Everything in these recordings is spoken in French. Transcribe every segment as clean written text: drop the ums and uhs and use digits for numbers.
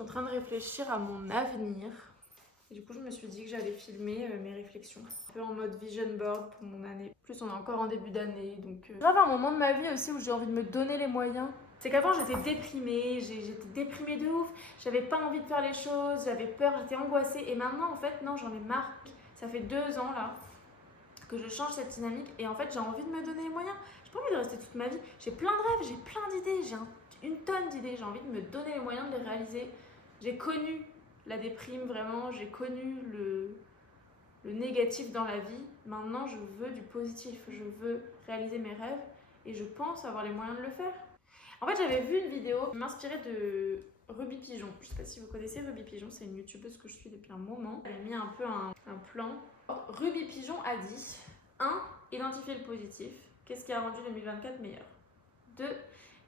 suis en train de réfléchir à mon avenir. Et du coup, je me suis dit que j'allais filmer mes réflexions. Un peu en mode vision board pour mon année. En plus, on est encore en début d'année, donc... Grave un moment de ma vie aussi où j'ai envie de me donner les moyens. C'est qu'avant, j'étais déprimée, j'étais déprimée de ouf. J'avais pas envie de faire les choses, j'avais peur, j'étais angoissée. Et maintenant, en fait, non, j'en ai marre. Ça fait 2 ans, là, que je change cette dynamique. Et en fait, j'ai envie de me donner les moyens. J'ai pas envie de rester toute ma vie. J'ai plein de rêves, j'ai plein d'idées, une tonne d'idées. J'ai envie de me donner les moyens de les réaliser. J'ai connu la déprime, vraiment, j'ai connu le négatif dans la vie. Maintenant, je veux du positif, je veux réaliser mes rêves et je pense avoir les moyens de le faire. En fait, j'avais vu une vidéo qui m'inspirait de Ruby Pigeon. Je sais pas si vous connaissez Ruby Pigeon, c'est une youtubeuse que je suis depuis un moment. Elle a mis un peu un plan. Ruby Pigeon a dit 1. Identifier le positif. Qu'est-ce qui a rendu 2024 meilleur? 2.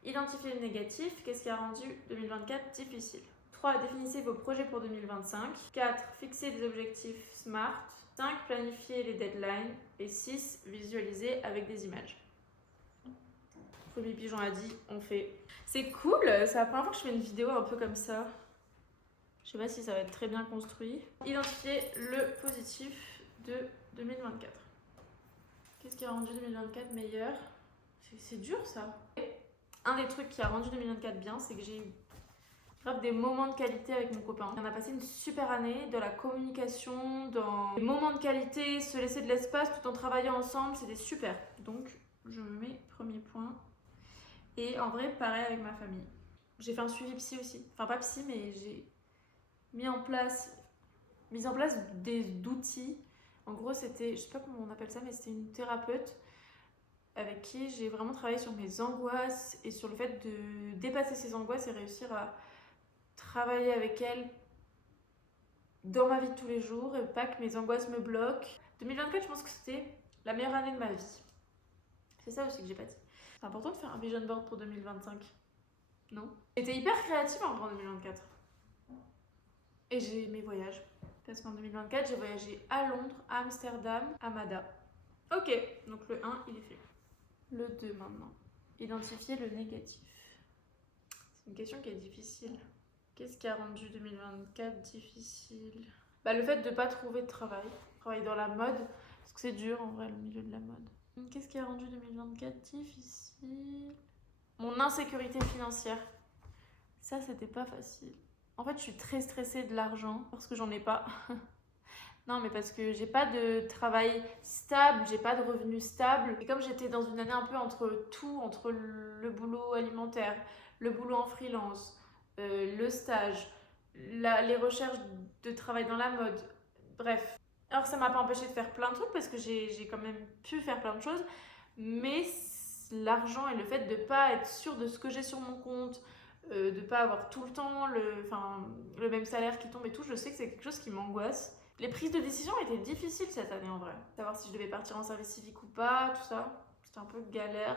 Identifier le négatif. Qu'est-ce qui a rendu 2024 difficile? 3. Définissez vos projets pour 2025. 4. Fixez des objectifs SMART. 5. Planifiez les deadlines. Et 6. Visualiser avec des images. Ruby Pigeon a dit, on fait. C'est cool, c'est la première fois que je fais une vidéo un peu comme ça. Je sais pas si ça va être très bien construit. Identifier le positif de 2024. Qu'est-ce qui a rendu 2024 meilleur? C'est dur ça. Un des trucs qui a rendu 2024 bien, c'est que j'ai eu grave des moments de qualité avec mon copain. On a passé une super année, de la communication, dans des moments de qualité, se laisser de l'espace tout en travaillant ensemble, c'était super. Donc je me mets premier point. Et en vrai, pareil avec ma famille. J'ai fait un suivi psy aussi. Enfin pas psy, mais j'ai mis en place d'outils. En gros, c'était, je sais pas comment on appelle ça, mais c'était une thérapeute avec qui j'ai vraiment travaillé sur mes angoisses et sur le fait de dépasser ces angoisses et réussir à travailler avec elle dans ma vie de tous les jours et pas que mes angoisses me bloquent. 2024, je pense que c'était la meilleure année de ma vie. C'est ça aussi que j'ai pas dit. C'est important de faire un vision board pour 2025. Non? J'étais hyper créative en 2024. Et j'ai mes voyages. Parce qu'en 2024, j'ai voyagé à Londres, à Amsterdam, à Mada. Ok, donc le 1, il est fait. Le 2 maintenant. Identifier le négatif. C'est une question qui est difficile. Qu'est-ce qui a rendu 2024 difficile? Le fait de ne pas trouver de travail. Travailler dans la mode, parce que c'est dur en vrai le milieu de la mode. Qu'est-ce qui a rendu 2024 difficile? Mon insécurité financière. Ça, c'était pas facile. En fait, je suis très stressée de l'argent parce que j'en ai pas. Non, mais parce que j'ai pas de travail stable, j'ai pas de revenus stables. Et comme j'étais dans une année un peu entre tout, entre le boulot alimentaire, le boulot en freelance, le stage, les recherches de travail dans la mode, bref. Alors ça m'a pas empêché de faire plein de trucs parce que j'ai quand même pu faire plein de choses, mais l'argent et le fait de pas être sûre de ce que j'ai sur mon compte, de pas avoir tout le temps le même salaire qui tombe et tout, je sais que c'est quelque chose qui m'angoisse. Les prises de décision étaient difficiles cette année en vrai. Savoir si je devais partir en service civique ou pas, tout ça, c'était un peu galère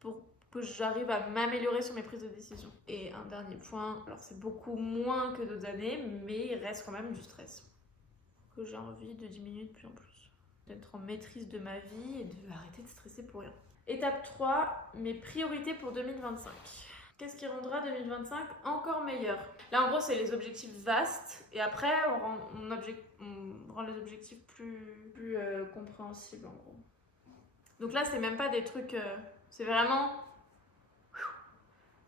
pour que j'arrive à m'améliorer sur mes prises de décision. Et un dernier point, alors c'est beaucoup moins que d'autres années, mais il reste quand même du stress. Que j'ai envie de diminuer de plus en plus. D'être en maîtrise de ma vie et de arrêter de stresser pour rien. Étape 3, mes priorités pour 2025. Qu'est-ce qui rendra 2025 encore meilleur? Là, en gros, c'est les objectifs vastes. Et après, on rend les objectifs plus compréhensibles, en gros. Donc là, c'est même pas des trucs... c'est vraiment...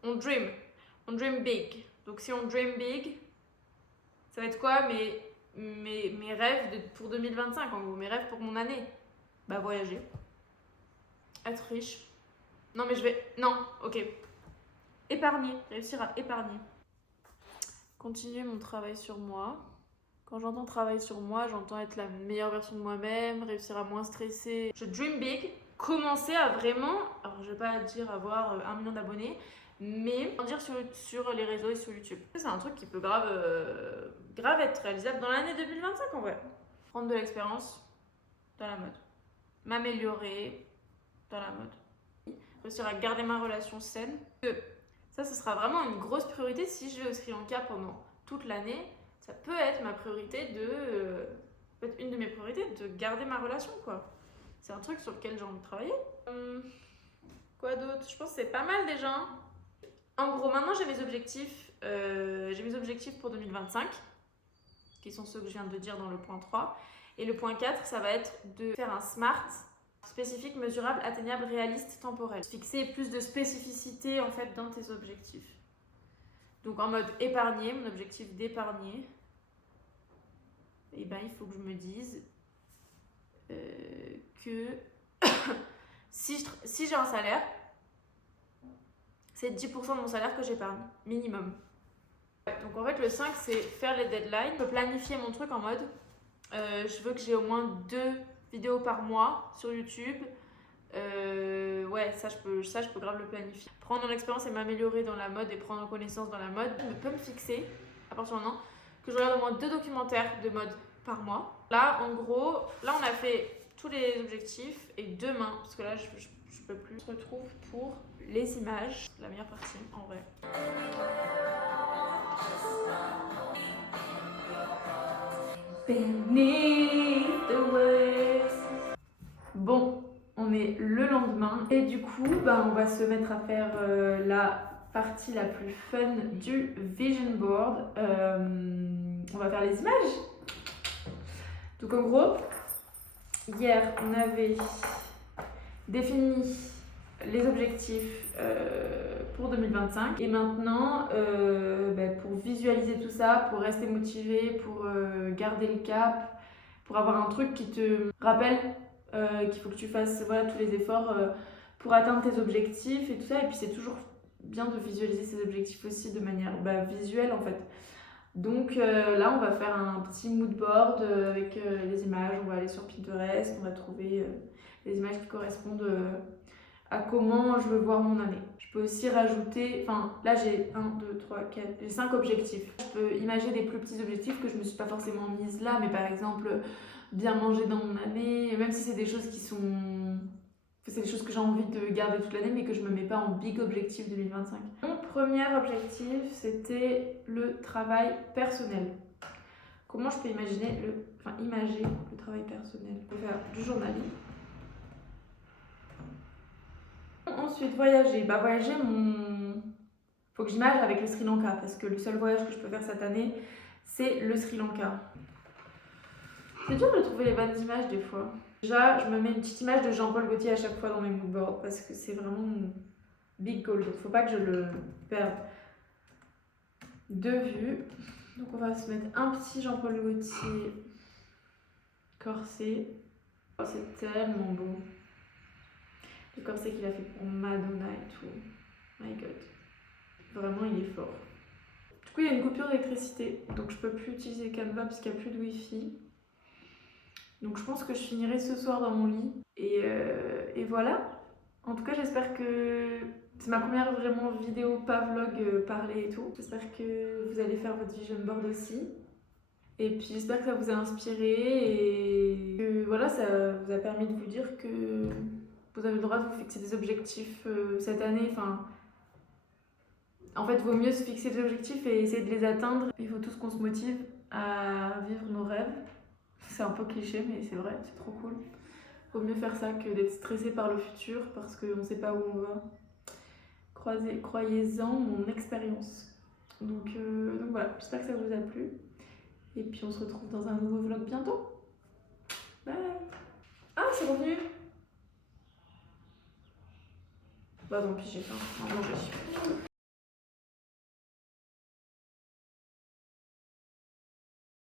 On dream big. Donc si on dream big, ça va être quoi mes rêves pour 2025, en gros. Mes rêves pour mon année. Voyager. Être riche. Non, mais Non, ok. Épargner, réussir à épargner. Continuer mon travail sur moi. Quand j'entends travail sur moi, j'entends être la meilleure version de moi-même, réussir à moins stresser. Je dream big, commencer à vraiment, alors je vais pas dire avoir 1 million d'abonnés, mais en dire sur les réseaux et sur YouTube. C'est un truc qui peut grave être réalisable dans l'année 2025 en vrai. Prendre de l'expérience dans la mode. M'améliorer dans la mode. Réussir à garder ma relation saine. Ça, ce sera vraiment une grosse priorité si je vais au Sri Lanka pendant toute l'année. Ça peut être ma priorité peut-être une de mes priorités, de garder ma relation, quoi. C'est un truc sur lequel j'ai envie de travailler. Quoi d'autre? Je pense que c'est pas mal déjà. En gros, maintenant j'ai mes objectifs j'ai mes objectifs pour 2025, qui sont ceux que je viens de dire dans le point 3. Et le point 4, ça va être de faire un SMART, spécifique, mesurable, atteignable, réaliste, temporel. Fixer plus de spécificité en fait dans tes objectifs. Donc en mode épargner, mon objectif d'épargner, et ben il faut que je me dise que si j'ai un salaire, c'est 10% de mon salaire que j'épargne, minimum. Donc en fait le 5 c'est faire les deadlines. Je peux planifier mon truc en mode je veux que j'ai au moins 2 vidéos par mois sur YouTube. Ouais, ça je peux grave le planifier. Prendre en expérience et m'améliorer dans la mode et prendre en connaissance dans la mode. Je peux me fixer, à partir de maintenant, que je regarde au moins 2 documentaires de mode par mois. Là, en gros, là on a fait tous les objectifs et demain, parce que là je peux plus, on se retrouve pour les images, la meilleure partie en vrai. Beneath the waves. Bon, on est le lendemain et du coup, on va se mettre à faire la partie la plus fun du vision board. On va faire les images. Donc en gros, hier on avait défini les objectifs pour 2025 et maintenant pour visualiser tout ça, pour rester motivé, pour garder le cap, pour avoir un truc qui te rappelle qu'il faut que tu fasses tous les efforts pour atteindre tes objectifs et tout ça. Et puis c'est toujours bien de visualiser ses objectifs aussi de manière visuelle en fait. Donc là on va faire un petit mood board avec les images, on va aller sur Pinterest, on va trouver les images qui correspondent à comment je veux voir mon année. Je peux aussi rajouter, là j'ai 1, 2, 3, 4, j'ai 5 objectifs. Je peux imaginer des plus petits objectifs que je me suis pas forcément mise là, mais par exemple bien manger dans mon année, même si c'est des choses qui sont... C'est des choses que j'ai envie de garder toute l'année, mais que je me mets pas en big objectif 2025. Mon premier objectif, c'était le travail personnel. Comment je peux imager le travail personnel? Je peux faire du journaling. Ensuite, voyager. Voyager, faut que j'imagine avec le Sri Lanka, parce que le seul voyage que je peux faire cette année, c'est le Sri Lanka. C'est dur de trouver les bonnes images des fois. Déjà, je me mets une petite image de Jean-Paul Gaultier à chaque fois dans mes moodboards, parce que c'est vraiment mon big goal, donc faut pas que je le perde de vue. Donc on va se mettre un petit Jean-Paul Gaultier corset. Oh, c'est tellement beau. Le corset qu'il a fait pour Madonna et tout. My god. Vraiment, il est fort. Du coup, il y a une coupure d'électricité. Donc, je peux plus utiliser Canva parce qu'il n'y a plus de wifi. Donc, je pense que je finirai ce soir dans mon lit. Et voilà. En tout cas, j'espère que... C'est ma première vraiment vidéo, pas vlog, parler et tout. J'espère que vous allez faire votre vision board aussi. Et puis, j'espère que ça vous a inspiré. Et que voilà, ça vous a permis de vous dire que... Vous avez le droit de vous fixer des objectifs cette année. En fait, il vaut mieux se fixer des objectifs et essayer de les atteindre. Il faut tous qu'on se motive à vivre nos rêves. C'est un peu cliché, mais c'est vrai, c'est trop cool. Il vaut mieux faire ça que d'être stressé par le futur parce qu'on ne sait pas où on va. Croyez-en mon expérience. Donc voilà, j'espère que ça vous a plu. Et puis on se retrouve dans un nouveau vlog bientôt. Bye. Ah, c'est revenu. Tant pis, j'ai faim. On va manger.